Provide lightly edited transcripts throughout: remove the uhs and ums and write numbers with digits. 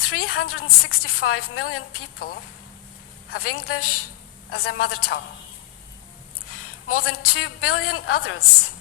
365 million people have English as their mother tongue. More than 2 billion others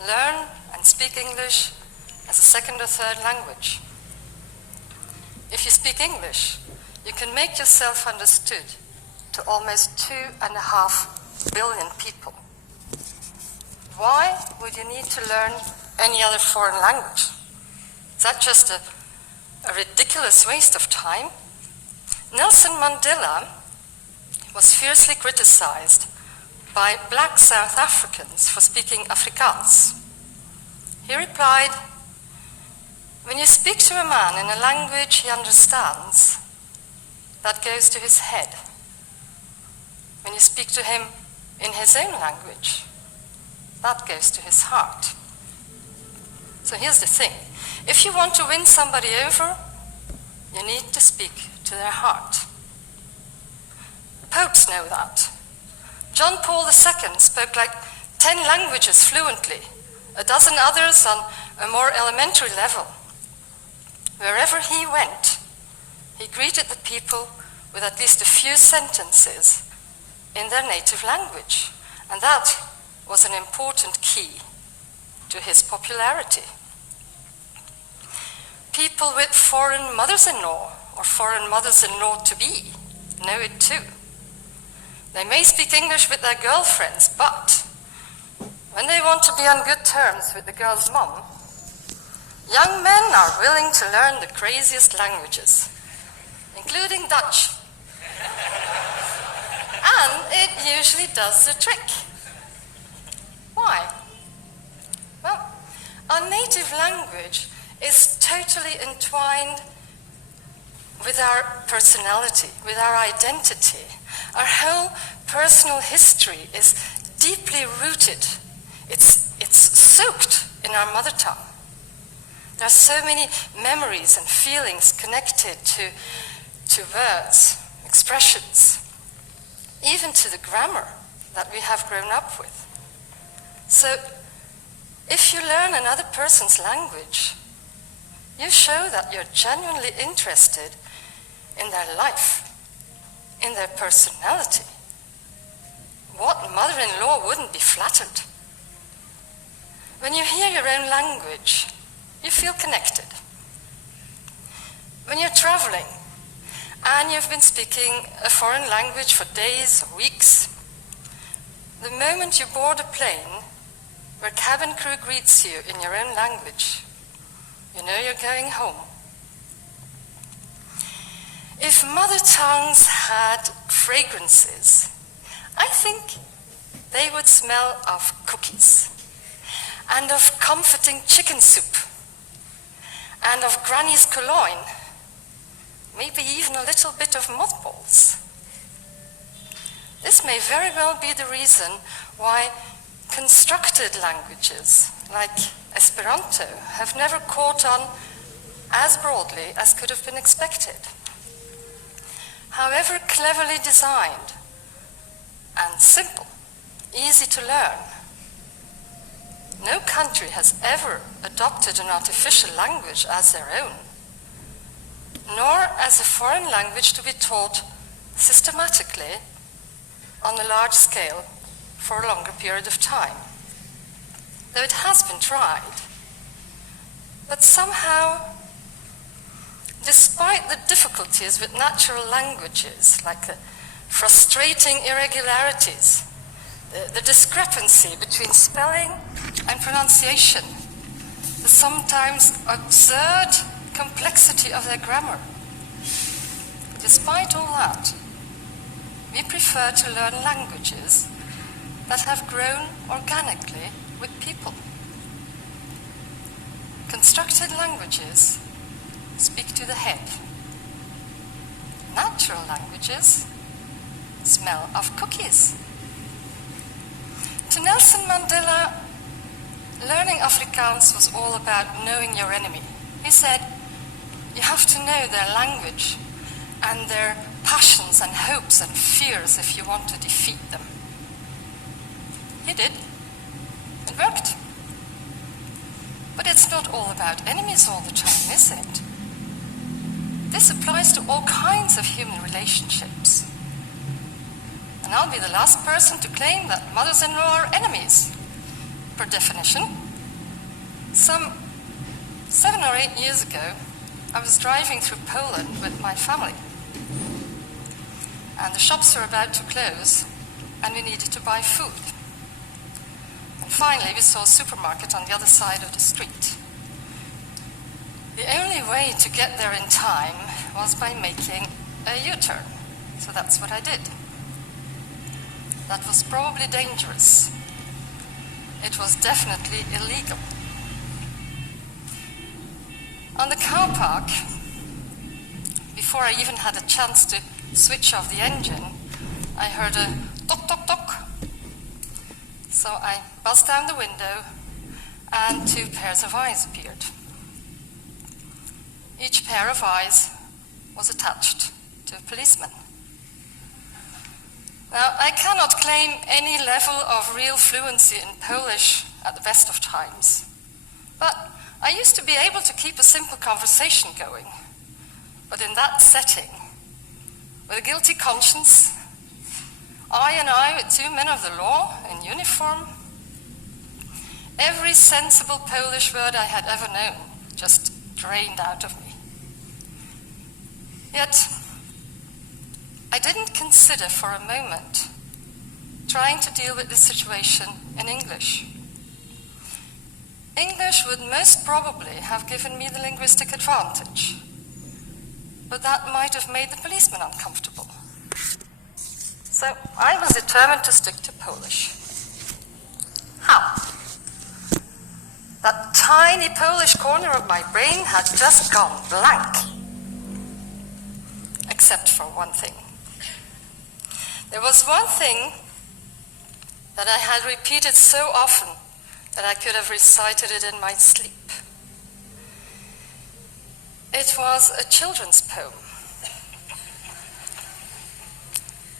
learn and speak English as a second or third language. If you speak English, you can make yourself understood to almost 2.5 billion people. Why would you need to learn any other foreign language? Is that just a ridiculous waste of time? Nelson Mandela was fiercely criticized by black South Africans for speaking Afrikaans. He replied, "When you speak to a man in a language he understands, that goes to his head. When you speak to him in his own language, that goes to his heart." So here's the thing. If you want to win somebody over, you need to speak to their heart. Popes know that. John Paul II spoke like 10 languages fluently, a dozen others on a more elementary level. Wherever he went, he greeted the people with at least a few sentences in their native language, and that was an important key to his popularity. People with foreign mothers-in-law or foreign mothers-in-law-to-be know it too. They may speak English with their girlfriends, but when they want to be on good terms with the girl's mom, young men are willing to learn the craziest languages, including Dutch. And it usually does the trick. Why? Well, our native language is totally entwined with our personality, with our identity. Our whole personal history is deeply rooted. It's soaked in our mother tongue. There are so many memories and feelings connected to words, expressions, even to the grammar that we have grown up with. So, if you learn another person's language, you show that you're genuinely interested in their life, in their personality. What mother-in-law wouldn't be flattered? When you hear your own language, you feel connected. When you're traveling and you've been speaking a foreign language for days or weeks, the moment you board a plane where cabin crew greets you in your own language, you know you're going home. If mother tongues had fragrances, I think they would smell of cookies and of comforting chicken soup and of granny's cologne, maybe even a little bit of mothballs. This may very well be the reason why constructed languages like Esperanto have never caught on as broadly as could have been expected. However cleverly designed and simple, easy to learn, no country has ever adopted an artificial language as their own, nor as a foreign language to be taught systematically on a large scale for a longer period of time. Though it has been tried. But somehow, despite the difficulties with natural languages, like the frustrating irregularities, the discrepancy between spelling and pronunciation, the sometimes absurd complexity of their grammar, despite all that, we prefer to learn languages that have grown organically with people. Constructed languages speak to the head. Natural languages smell of cookies. To Nelson Mandela, learning Afrikaans was all about knowing your enemy. He said, you have to know their language and their passions and hopes and fears if you want to defeat them. He did. It worked. But it's not all about enemies all the time, is it? This applies to all kinds of human relationships. And I'll be the last person to claim that mothers-in-law are enemies, per definition. Some 7 or 8 years ago, I was driving through Poland with my family. And the shops were about to close, and we needed to buy food. And finally, we saw a supermarket on the other side of the street. The only way to get there in time was by making a U-turn. So that's what I did. That was probably dangerous. It was definitely illegal. On the car park, before I even had a chance to switch off the engine, I heard a tock, tock, tock. So I buzzed down the window, and 2 pairs of eyes appeared. Each pair of eyes was attached to a policeman. Now, I cannot claim any level of real fluency in Polish at the best of times, but I used to be able to keep a simple conversation going. But in that setting, with a guilty conscience, I with 2 men of the law in uniform, every sensible Polish word I had ever known just drained out of me. Yet, I didn't consider for a moment trying to deal with this situation in English. English would most probably have given me the linguistic advantage, but that might have made the policeman uncomfortable. So I was determined to stick to Polish. How? That tiny Polish corner of my brain had just gone blank. Except for one thing. There was one thing that I had repeated so often that I could have recited it in my sleep. It was a children's poem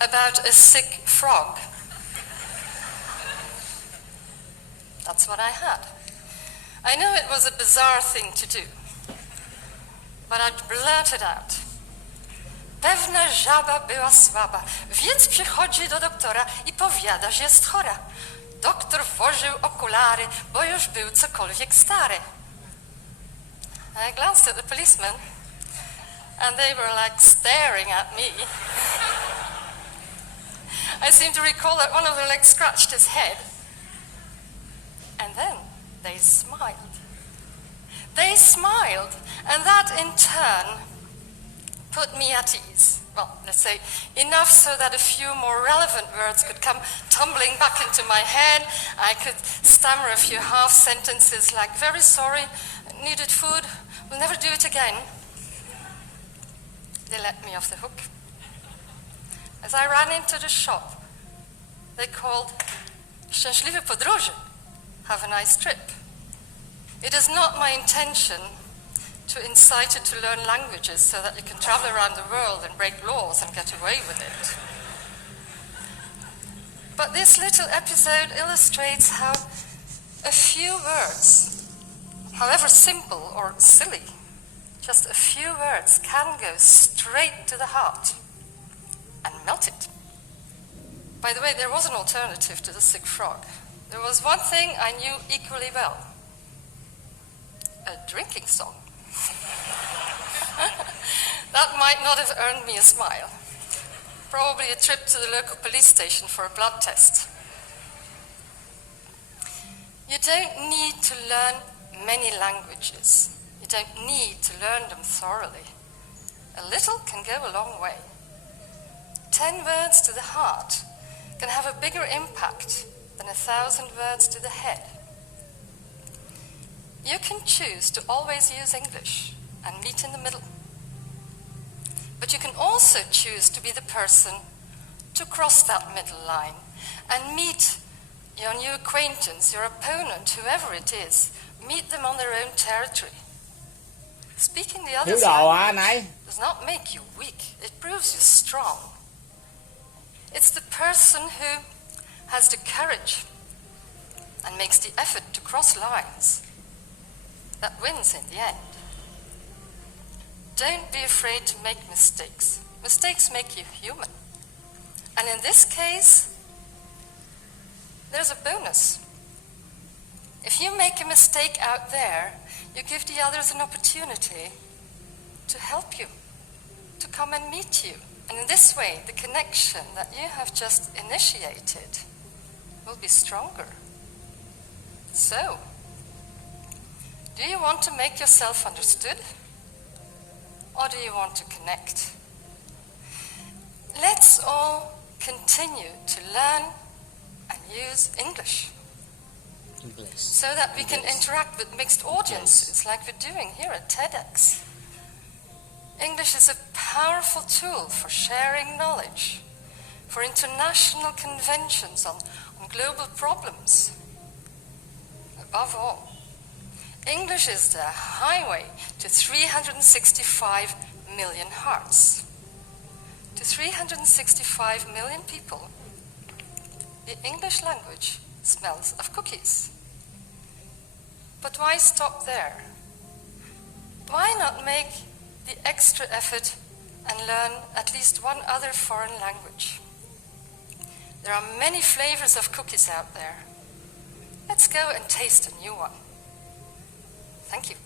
about a sick frog. That's what I had. I know it was a bizarre thing to do, but I blurted out. Pewna żaba była słaba, więc przychodzi do doktora i powiada, że jest chora. Doktor włożył okulary, bo już był cokolwiek stary. I glanced at the policemen, and they were like staring at me. I seem to recall that one of them like scratched his head. And then they smiled. They smiled, and that in turn put me at ease. Well, let's say enough so that a few more relevant words could come tumbling back into my head. I could stammer a few half sentences like, very sorry, needed food, we'll never do it again. They let me off the hook. As I ran into the shop, they called, Szczęśliwe podróże, have a nice trip. It is not my intention to incite you to learn languages so that you can travel around the world and break laws and get away with it. But this little episode illustrates how a few words, however simple or silly, just a few words can go straight to the heart and melt it. By the way, there was an alternative to the sick frog. There was one thing I knew equally well. A drinking song. That might not have earned me a smile. Probably a trip to the local police station for a blood test. You don't need to learn many languages. You don't need to learn them thoroughly. A little can go a long way. 10 words to the heart can have a bigger impact than 1,000 words to the head. You can choose to always use English and meet in the middle. But you can also choose to be the person to cross that middle line and meet your new acquaintance, your opponent, whoever it is, meet them on their own territory. Speaking the other's language does not make you weak, it proves you strong. It's the person who has the courage and makes the effort to cross lines that wins in the end. don't be afraid to make mistakes. Mistakes make you human. And in this case, there's a bonus. If you make a mistake out there, you give the others an opportunity to help you, to come and meet you. And in this way, the connection that you have just initiated will be stronger. So, do you want to make yourself understood? Or do you want to connect? Let's all continue to learn and use English. So that we can interact with mixed audiences like we're doing here at TEDx. English is a powerful tool for sharing knowledge, for international conventions on global problems. Above all, English is the highway to 365 million hearts. To 365 million people, the English language smells of cookies. But why stop there? Why not make the extra effort and learn at least one other foreign language? There are many flavors of cookies out there. Let's go and taste a new one. Thank you.